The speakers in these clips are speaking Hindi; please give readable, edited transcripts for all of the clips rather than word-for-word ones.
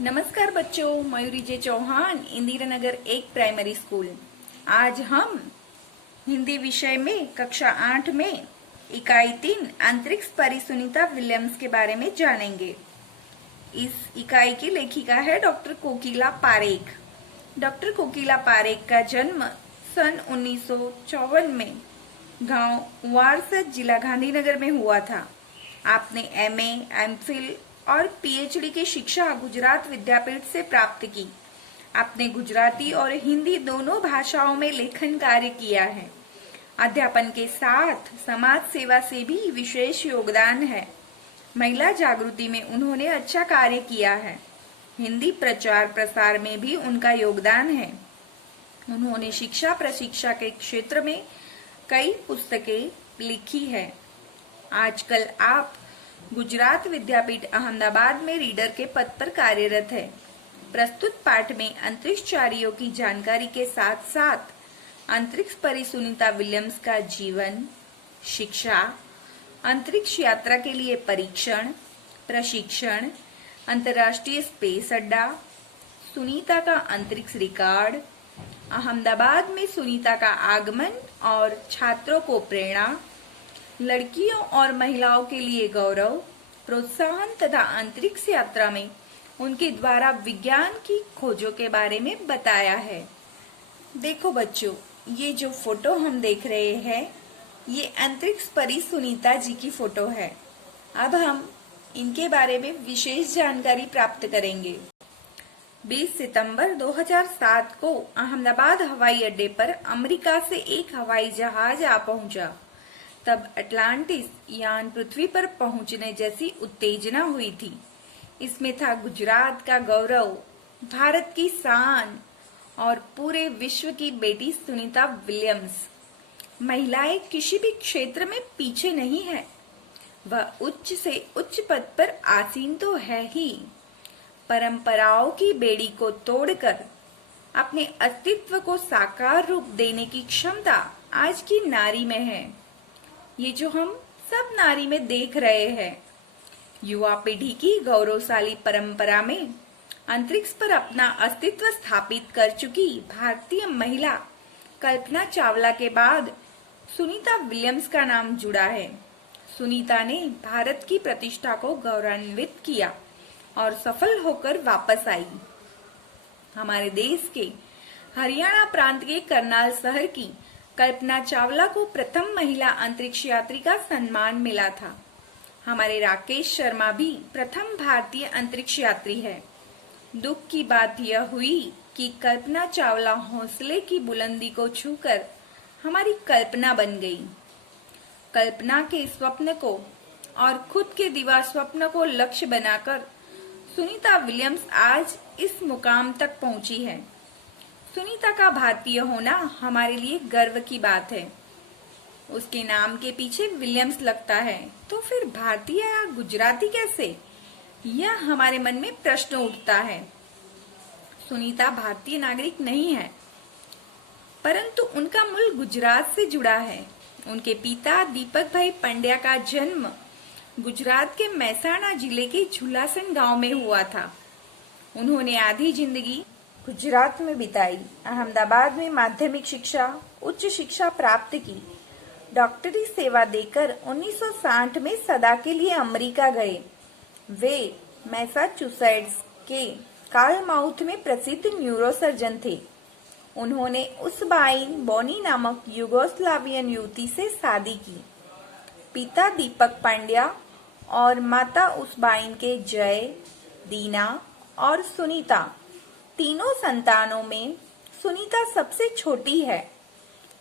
नमस्कार बच्चों, मयूरी जे चौहान, इंदिरा नगर 1 प्राइमरी स्कूल। आज हम हिंदी विषय में कक्षा 8 में इकाई 3 अंतरिक्ष परी सुनीता विलियम्स के बारे में जानेंगे। इस इकाई की लेखिका है डॉक्टर कोकिला पारेख। डॉक्टर कोकिला पारेख का जन्म सन 1954 में गांव वारसद, जिला गांधीनगर में हुआ था। आपने एमए, एमफिल और पीएचडी की शिक्षा गुजरात विद्यापीठ से प्राप्त की। आपने गुजराती और हिंदी दोनों भाषाओं में लेखन कार्य किया है। अध्यापन के साथ समाज सेवा से भी विशेष योगदान है। महिला जागृति में उन्होंने अच्छा कार्य किया है। हिंदी प्रचार प्रसार में भी उनका योगदान है। उन्होंने शिक्षा प्रशिक्षा के क्षेत्र में कई पुस्तकें लिखी है। आजकल आप गुजरात विद्यापीठ अहमदाबाद में रीडर के पद पर कार्यरत है। प्रस्तुत पाठ में अंतरिक्षचारियों की जानकारी के साथ साथ अंतरिक्ष परी सुनीता विलियम्स का जीवन, शिक्षा, अंतरिक्ष यात्रा के लिए परीक्षण, प्रशिक्षण, अंतर्राष्ट्रीय स्पेस अड्डा, सुनीता का अंतरिक्ष रिकॉर्ड, अहमदाबाद में सुनीता का आगमन और छात्रों को प्रेरणा, लड़कियों और महिलाओं के लिए गौरव, प्रोत्साहन तथा अंतरिक्ष यात्रा में उनके द्वारा विज्ञान की खोजों के बारे में बताया है। देखो बच्चों, ये जो फोटो हम देख रहे हैं, ये अंतरिक्ष परी सुनीता जी की फोटो है। अब हम इनके बारे में विशेष जानकारी प्राप्त करेंगे। 20 सितंबर 2007 को अहमदाबाद हवाई अड्डे पर अमेरिका से एक हवाई जहाज आ पहुंचा। तब अटलांटिस यान पृथ्वी पर पहुंचने जैसी उत्तेजना हुई थी। इसमें था गुजरात का गौरव, भारत की शान और पूरे विश्व की बेटी सुनीता विलियम्स। महिलाएं किसी भी क्षेत्र में पीछे नहीं है। वह उच्च से उच्च पद पर आसीन तो है ही, परंपराओं की बेड़ी को तोड़कर अपने अस्तित्व को साकार रूप देने की क्षमता आज की नारी में है। ये जो हम सब नारी में देख रहे हैं, युवा पीढ़ी की गौरवशाली परंपरा में अंतरिक्ष पर अपना अस्तित्व स्थापित कर चुकी भारतीय महिला कल्पना चावला के बाद सुनीता विलियम्स का नाम जुड़ा है। सुनीता ने भारत की प्रतिष्ठा को गौरवान्वित किया और सफल होकर वापस आई। हमारे देश के हरियाणा प्रांत के करनाल शहर की कल्पना चावला को प्रथम महिला अंतरिक्ष यात्री का सम्मान मिला था। हमारे राकेश शर्मा भी प्रथम भारतीय अंतरिक्ष यात्री है। दुख की बात यह हुई कि कल्पना चावला हौसले की बुलंदी को छूकर हमारी कल्पना बन गई। कल्पना के स्वप्न को और खुद के दीवार स्वप्न को लक्ष्य बनाकर सुनीता विलियम्स आज इस मुकाम तक पहुंची है। सुनीता का भारतीय होना हमारे लिए गर्व की बात है। उसके नाम के पीछे विलियम्स लगता है, तो फिर भारतीय या गुजराती कैसे? यह हमारे मन में प्रश्न उठता है। सुनीता भारतीय नागरिक नहीं है, परंतु उनका मूल गुजरात से जुड़ा है। उनके पिता दीपक भाई पंड्या का जन्म गुजरात के मेहसाणा जिले के झुलासन गांव में हुआ था। उन्होंने आधी जिंदगी गुजरात में बिताई। अहमदाबाद में माध्यमिक शिक्षा, उच्च शिक्षा प्राप्त की। डॉक्टरी सेवा देकर 1960 में सदा के लिए अमेरिका गए। वे मैसाचुसेट्स के कार्लमाउथ में प्रसिद्ध न्यूरोसर्जन थे। उन्होंने उसबाइन बोनी नामक युगोस्लावियन युवती से शादी की। पिता दीपक पांड्या और माता उसबाइन के जय, दीना और सुनीता, तीनों संतानों में सुनीता सबसे छोटी है।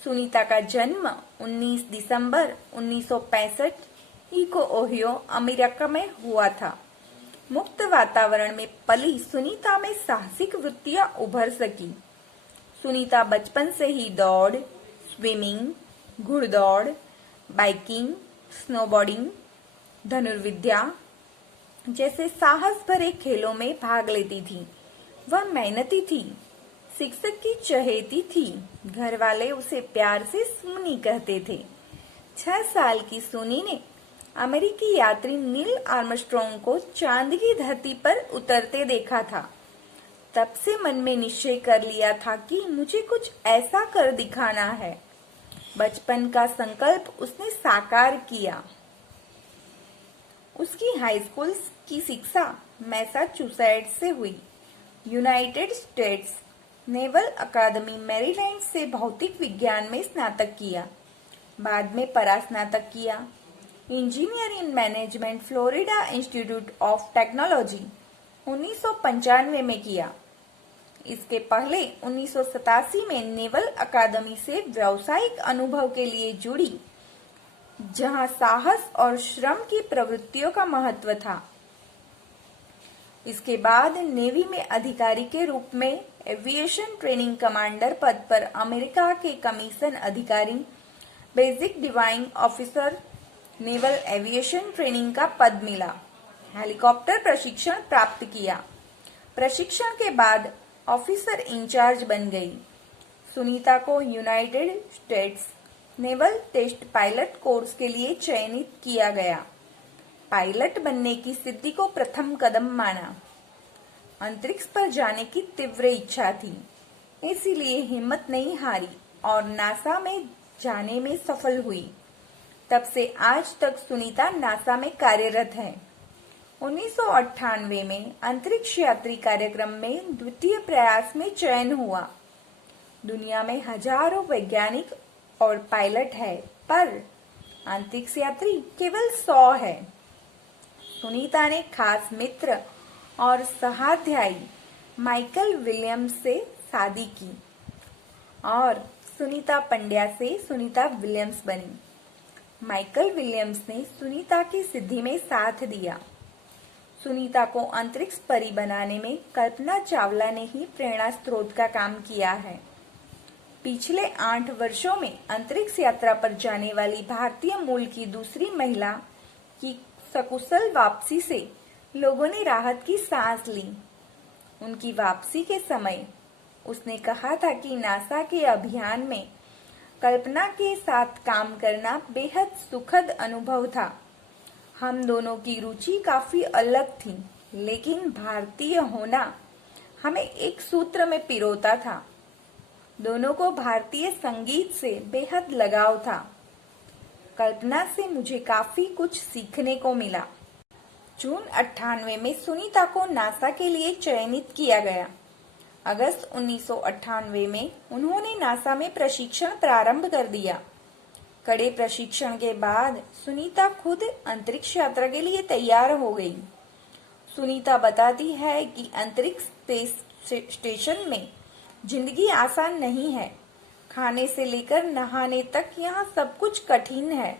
सुनीता का जन्म 19 दिसंबर 1965 को ओहियो, अमेरिका में हुआ था। मुक्त वातावरण में पली सुनीता में साहसिक वृत्तियां उभर सकी। सुनीता बचपन से ही दौड़, स्विमिंग, घुड़दौड़, बाइकिंग, स्नोबोर्डिंग, धनुर्विद्या जैसे साहस भरे खेलों में भाग लेती थी। वह मेहनती थी, शिक्षक की चहेती थी। घर वाले उसे प्यार से सुनी कहते थे। 6 साल की सुनी ने अमेरिकी यात्री नील आर्मस्ट्रॉन्ग को चांद की धरती पर उतरते देखा था। तब से मन में निश्चय कर लिया था कि मुझे कुछ ऐसा कर दिखाना है। बचपन का संकल्प उसने साकार किया। उसकी हाई स्कूल की शिक्षा मैसाचुसेट्स से हुई। यूनाइटेड स्टेट्स नेवल अकादमी मैरीलैंड से भौतिक विज्ञान में स्नातक किया। बाद में परास्नातक किया। Engineer in management Florida institute of technology 1995 में किया। इसके पहले 1987 में नेवल अकादमी से व्यावसायिक अनुभव के लिए जुड़ी, जहां साहस और श्रम की प्रवृत्तियों का महत्व था। इसके बाद नेवी में अधिकारी के रूप में एविएशन ट्रेनिंग कमांडर पद पर अमेरिका के कमीशन अधिकारी, basic diving officer, naval aviation training का पद मिला। हेलीकॉप्टर प्रशिक्षण प्राप्त किया। प्रशिक्षण के बाद ऑफिसर इंचार्ज बन गई। सुनीता को United States naval test pilot course के लिए चयनित किया गया। पायलट बनने की सिद्धि को प्रथम कदम माना। अंतरिक्ष पर जाने की तीव्र इच्छा थी, इसीलिए हिम्मत नहीं हारी और नासा में जाने में सफल हुई। तब से आज तक सुनीता नासा में कार्यरत है। 1998 में अंतरिक्ष यात्री कार्यक्रम में द्वितीय प्रयास में चयन हुआ। दुनिया में हजारों वैज्ञानिक और पायलट है, पर अंतरिक्ष यात्री केवल 100 है। सुनीता ने खास मित्र और सहाध्यायी माइकल विलियम्स से शादी की और सुनीता पंड्या से सुनीता विलियम्स बनी। माइकल विलियम्स ने सुनीता की सिद्धि में साथ दिया। सुनीता को अंतरिक्ष परी बनाने में कल्पना चावला ने ही प्रेरणा स्रोत का काम किया है। पिछले 8 वर्षों में अंतरिक्ष यात्रा पर जाने वाली भारतीय मूल की दूसरी महिला की सकुशल वापसी से लोगों ने राहत की सांस ली। उनकी वापसी के समय उसने कहा था कि नासा के अभियान में कल्पना के साथ काम करना बेहद सुखद अनुभव था। हम दोनों की रुचि काफी अलग थी, लेकिन भारतीय होना हमें एक सूत्र में पिरोता था। दोनों को भारतीय संगीत से बेहद लगाव था। कल्पना से मुझे काफी कुछ सीखने को मिला। जून 98 में सुनीता को नासा के लिए चयनित किया गया। अगस्त 1998 में उन्होंने नासा में प्रशिक्षण प्रारंभ कर दिया। कड़े प्रशिक्षण के बाद सुनीता खुद अंतरिक्ष यात्रा के लिए तैयार हो गई। सुनीता बताती है कि अंतरिक्ष स्टेशन में जिंदगी आसान नहीं है। खाने से लेकर नहाने तक यहाँ सब कुछ कठिन है।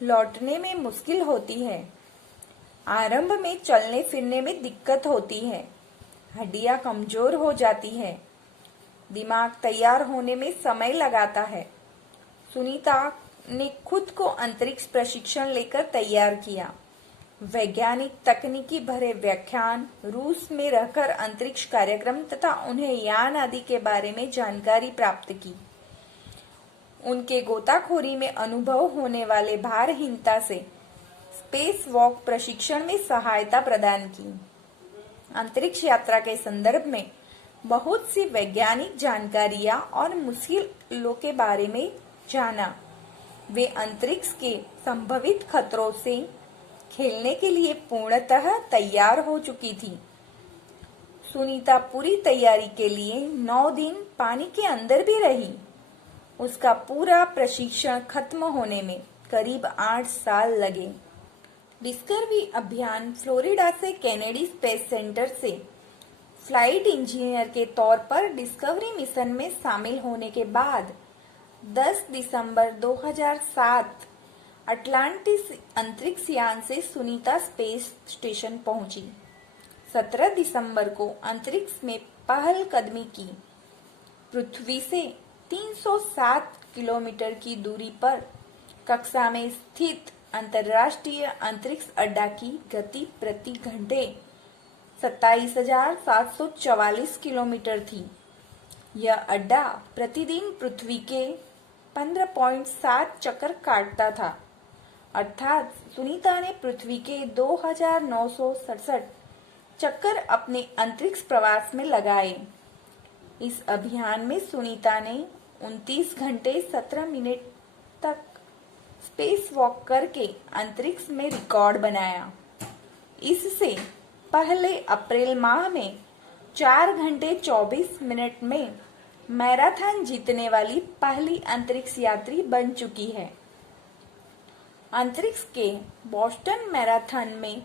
लौटने में मुश्किल होती है। आरंभ में चलने फिरने में दिक्कत होती है। हड्डियां कमजोर हो जाती है। दिमाग तैयार होने में समय लगाता है। सुनीता ने खुद को अंतरिक्ष प्रशिक्षण लेकर तैयार किया। वैज्ञानिक तकनीकी भरे व्याख्यान, रूस में रहकर अंतरिक्ष कार्यक्रम तथा उन्हें यान आदि के बारे में जानकारी प्राप्त की। उनके गोताखोरी में अनुभव होने वाले भारहीनता से स्पेस वॉक प्रशिक्षण में सहायता प्रदान की। अंतरिक्ष यात्रा के संदर्भ में बहुत सी वैज्ञानिक जानकारियां और मुश्किलों के बारे में जाना। वे अंतरिक्ष के संभावित खतरों से खेलने के लिए पूर्णतः तैयार हो चुकी थी। सुनीता पूरी तैयारी के लिए 9 दिन पानी के अंदर भी रही। उसका पूरा प्रशिक्षण खत्म होने में करीब 8 साल लगे। डिस्कवरी अभियान फ्लोरिडा से केनेडी स्पेस सेंटर से फ्लाइट इंजीनियर के तौर पर डिस्कवरी मिशन में शामिल होने के बाद 10 दिसंबर 2007 अटलांटिस अंतरिक्ष यान से सुनीता स्पेस स्टेशन पहुंची। 17 दिसंबर को अंतरिक्ष में पहल कदमी की। पृथ्वी से 307 किलोमीटर की दूरी पर कक्षा में स्थित अंतर्राष्ट्रीय अंतरिक्ष अड्डा की गति प्रति घंटे 27,744 किलोमीटर थी। यह अड्डा प्रतिदिन पृथ्वी के 15.7 चक्कर काटता था। अर्थात सुनीता ने पृथ्वी के 2967 चक्कर अपने अंतरिक्ष प्रवास में लगाए। इस अभियान में सुनीता ने 29 घंटे 17 मिनट तक स्पेस वॉक करके अंतरिक्ष में रिकॉर्ड बनाया। इससे पहले अप्रैल माह में 4 घंटे 24 मिनट में मैराथन जीतने वाली पहली अंतरिक्ष यात्री बन चुकी है। अंतरिक्ष के बोस्टन मैराथन में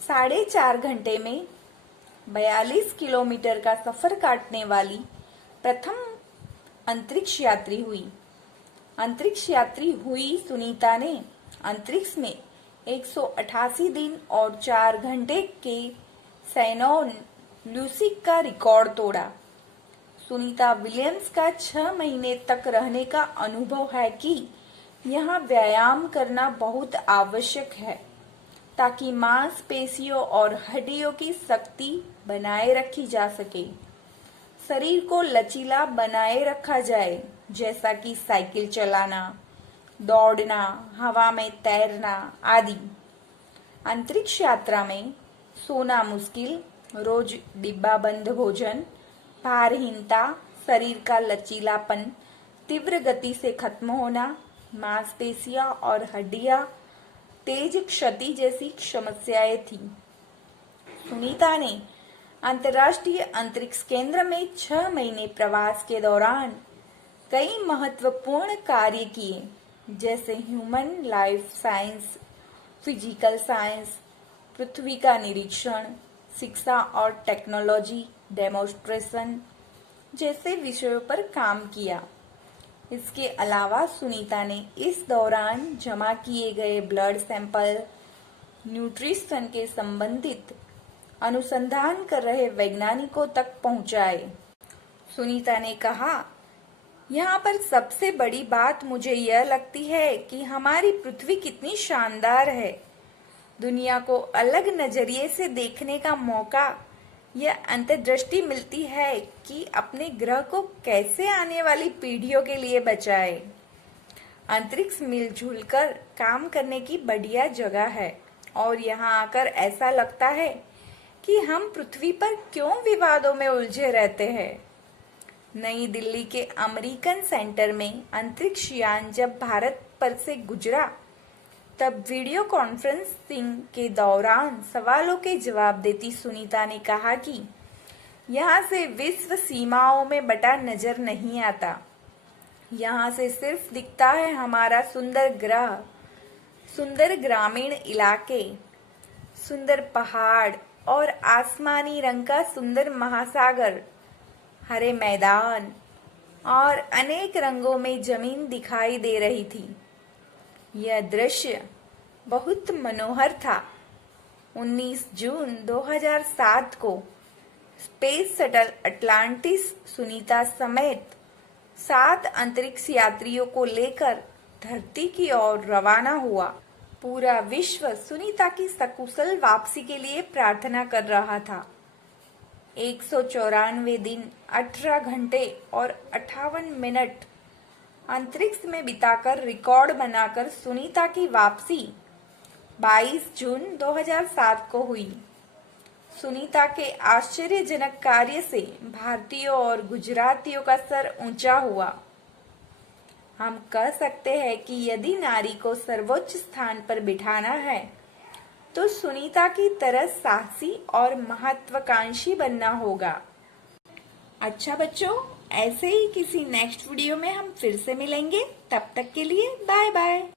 4.5 घंटे में 42 किलोमीटर का सफर काटने वाली प्रथम अंतरिक्ष यात्री हुई। अंतरिक्ष यात्री हुई सुनीता ने अंतरिक्ष में 188 दिन और 4 घंटे के सैनोन ल्यूसिक का रिकॉर्ड तोड़ा। सुनीता विलियम्स का 6 महीने तक रहने का अनुभव है कि यहाँ व्यायाम करना बहुत आवश्यक है ताकि मांसपेशियों और हड्डियों की शक्ति बनाए रखी जा सके, शरीर को लचीला बनाए रखा जाए, जैसा कि साइकिल चलाना, दौड़ना, हवा में तैरना आदि। अंतरिक्ष यात्रा में सोना मुश्किल, रोज डिब्बाबंद भोजन, भारहीनता, शरीर का लचीलापन, तीव्र गति से खत्म होना, मांसपेशियां और हड्डियां, तेज क्षति जैसी समस्याएं थी। सुनीता ने अंतर्राष्ट्रीय अंतरिक्ष केंद्र में 6 महीने प्रवास के दौरान कई महत्वपूर्ण कार्य किए, जैसे human life science, physical science, पृथ्वी का निरीक्षण, शिक्षा और टेक्नोलॉजी, डेमोन्स्ट्रेशन जैसे विषयों पर काम किया। इसके अलावा सुनीता ने इस दौरान जमा किए गए ब्लड सैंपल न्यूट्रिशन के संबंधित अनुसंधान कर रहे वैज्ञानिकों तक पहुंचाए। सुनीता ने कहा, यहाँ पर सबसे बड़ी बात मुझे यह लगती है कि हमारी पृथ्वी कितनी शानदार है। दुनिया को अलग नजरिए से देखने का मौका, यह अंतर्दृष्टि मिलती है कि अपने ग्रह को कैसे आने वाली पीढ़ियों के लिए बचाए। अंतरिक्ष मिलजुल कर काम करने की बढ़िया जगह है और यहाँ आकर ऐसा लगता है कि हम पृथ्वी पर क्यों विवादों में उलझे रहते हैं। नई दिल्ली के अमेरिकन सेंटर में अंतरिक्ष यान जब भारत पर से गुजरा, तब वीडियो कॉन्फ्रेंसिंग के दौरान सवालों के जवाब देती सुनीता ने कहा कि यहाँ से विश्व सीमाओं में बटा नजर नहीं आता। यहाँ से सिर्फ दिखता है हमारा सुंदर ग्रह, सुंदर ग्रामीण इलाके, सुंदर पहाड़ और आसमानी रंग का सुंदर महासागर, हरे मैदान और अनेक रंगों में जमीन दिखाई दे रही थी। यह दृश्य बहुत मनोहर था। 19 जून 2007 को स्पेस शटल अटलांटिस सुनीता समेत 7 अंतरिक्ष यात्रियों को लेकर धरती की ओर रवाना हुआ। पूरा विश्व सुनीता की सकुशल वापसी के लिए प्रार्थना कर रहा था। 194 दिन, 18 घंटे और 58 मिनट अंतरिक्ष में बिताकर रिकॉर्ड बनाकर सुनीता की वापसी 22 जून 2007 को हुई। सुनीता के आश्चर्यजनक कार्य से भारतीयों और गुजरातियों का सर ऊंचा हुआ। हम कह सकते हैं कि यदि नारी को सर्वोच्च स्थान पर बिठाना है तो सुनीता की तरह साहसी और महत्वाकांक्षी बनना होगा। अच्छा बच्चों, ऐसे ही किसी नेक्स्ट वीडियो में हम फिर से मिलेंगे। तब तक के लिए बाय बाय।